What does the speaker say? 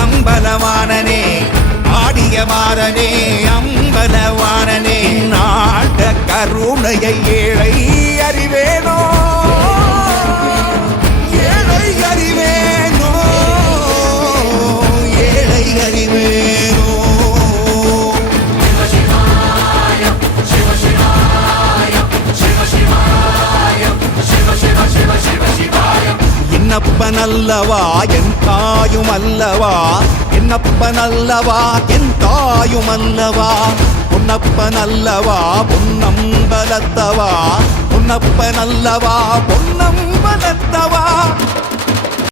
அம்பலவானனே ஆடிய மாறனே அம்பலவானனே நாட கருணையை ஏழை அறிவேனோ ஏழை அறிவேனோ ஏழை அறிவேனோ என்னப்பனல்லவா என் தாயும் அல்லவா என்னப்பனல்லவா என் தாயும் அல்லவா பொன்னப்பனல்லவா பொன்னம்பலத்தவா பொன்னப்பனல்லவா பொன்னம்பலத்தவா